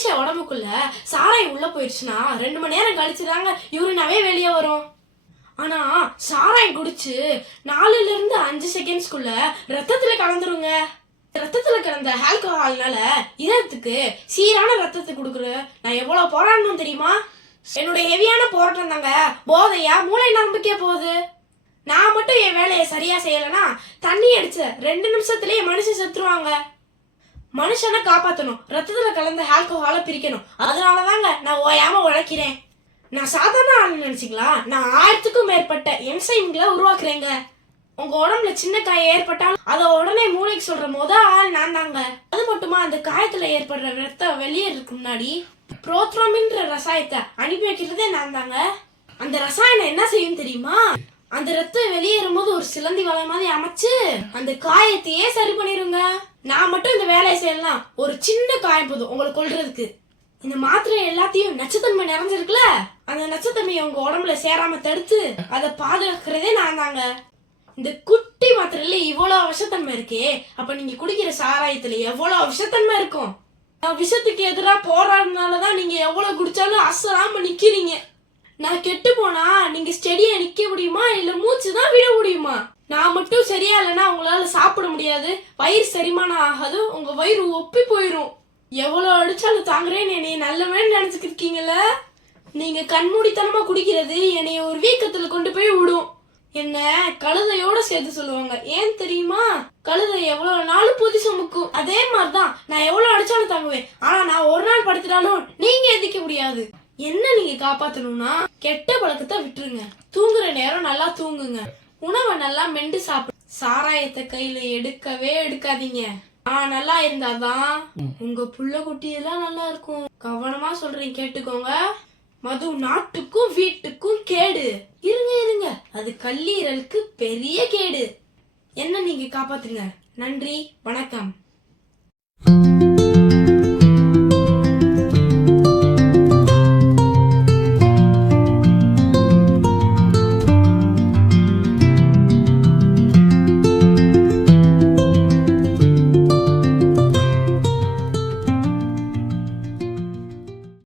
மனுஷன் உடம்புக்குள்ள சாராயம் உள்ள போயிடுச்சுன்னா 2 மணி நேரம் கழிச்சுதாங்க யூரினாவே வெளியே வரும். ஆனா சாராயம் குடிச்சு 4-5 செகண்ட்ஸ்குள்ள ரத்தத்துல கலந்துருங்க. ரத்தத்துல கலந்த ஆல்கஹால்னால இதயத்துக்கு சீரான ரத்தத்தை கொடுக்குற நான் எவ்வளவு போராடணும் தெரியுமா? என்னோட ஹெவியான போராட்டம் தாங்க போதையா மூளை நரம்புக்கே போகுது. நான் மட்டும் என் வேலையை சரியா செய்யலைன்னா தண்ணி அடிச்ச 2 நிமிஷத்துலயே மனுஷன் செத்துருவாங்க. மனுஷனை காப்பாற்றணும், ரத்தத்துல கலந்த ஆல்கஹாலை பிரிக்கணும். அதனாலதாங்க நான் ஓயாம உழைக்கிறேன். நான் சாதாரண ஆள் நினைச்சிங்களா? நான் 1000க்கும் மேற்பட்ட என்சைம்களை உருவாக்குறேங்க. உங்க உடம்புல சின்ன காயம் ஏற்பட்டாலும் அதை உடனே மூளைக்கு சொல்ற ஆள் நான் தாங்க. அது மட்டுமா, அந்த காயத்துல ஏற்படுற ரத்தம் வெளியேறதுக்கு முன்னாடி புரோத்ரோமின்ற ரசாயத்தை அனுப்பி வைக்கிறதே நான் தாங்க. அந்த ரசாயனம் என்ன செய்யும் தெரியுமா? அந்த ரத்தம் வெளியேறும் போது ஒரு சிலந்தி வலை மாதிரி அமைச்சு அந்த காயத்தையே சரி பண்ணிருங்க. நான் மட்டும் இந்த வேலையை செய்யலாம். ஒரு சின்ன காயம் போதும் உங்களை கொல்றதுக்கு. இந்த மாத்திரை எல்லாத்தையும் நச்சுத்தன்மை நிறைஞ்சிருக்குல, அந்த நச்சுத்தன்மையை உங்க உடம்புல சேராம தடுத்து அதை பாதுகாக்கிறதே நான் தாங்க. இந்த குட்டி மாத்திரையில இவ்வளவு விஷத்தன்மை இருக்கே, அப்ப நீங்க குடிக்கிற சாராயத்துல எவ்வளவு விஷத்தன்மை இருக்கும்? விஷத்துக்கு எதிராக போராடுறதுனாலதான் நீங்க எவ்வளவு குடிச்சாலும் அசலாம நிக்கிறீங்க. நான் கெட்டு போனா நீங்க ஸ்டெடியா நிக்க முடியுமா, இல்ல மூச்சுதான் விட முடியுமா? நான் மட்டும் சரியா இல்லைன்னா உங்களால சாப்பிட முடியாது, வயிறு செரிமானம் ஆகாது, உங்க வயிறு ஒப்பி போயிரும். எவ்வளவு அடிச்சாலும் தாங்குறேன்னு என்னைய நல்லவன்னு நினைச்சுக்கிருக்கீங்கல்ல? நீங்க கண்மூடித்தனமா குடிக்கிறது என்னைய ஒரு வீக்கத்துல கொண்டு போய் விடும். என்ன கழுதையோட சேர்த்து சொல்லுவாங்க. ஏன் தெரியுமா? கழுதை எவ்வளவு நாளும் பொதி சுமக்கும். அதே மாதிரிதான் நான் எவ்வளவு அடிச்சாலும் தாங்குவேன். ஆனா நான் ஒரு நாள் படுத்துட்டாலும் நீங்க எதிக்க முடியாது. என்ன நீங்க காப்பாத்தணும்னா கெட்ட பழக்கத்தை விட்டுருங்க. தூங்குற நேரம் நல்லா தூங்குங்க. உணவை நல்லா மெண்டு சாப்பிடு. சாராயத்தை கையில எடுக்கவே எடுக்காதீங்க. நான் நல்லா இருந்தாதான் உங்க புள்ள குட்டியெல்லாம் நல்லா இருக்கும். கவனமா சொல்றேன், கேட்டுக்கோங்க. மது நாட்டுக்கும் வீட்டுக்கும் கேடு. இருங்க, அது கல்லீரலுக்கு பெரிய கேடு. என்ன நீங்க காப்பாத்துங்க. நன்றி, வணக்கம்.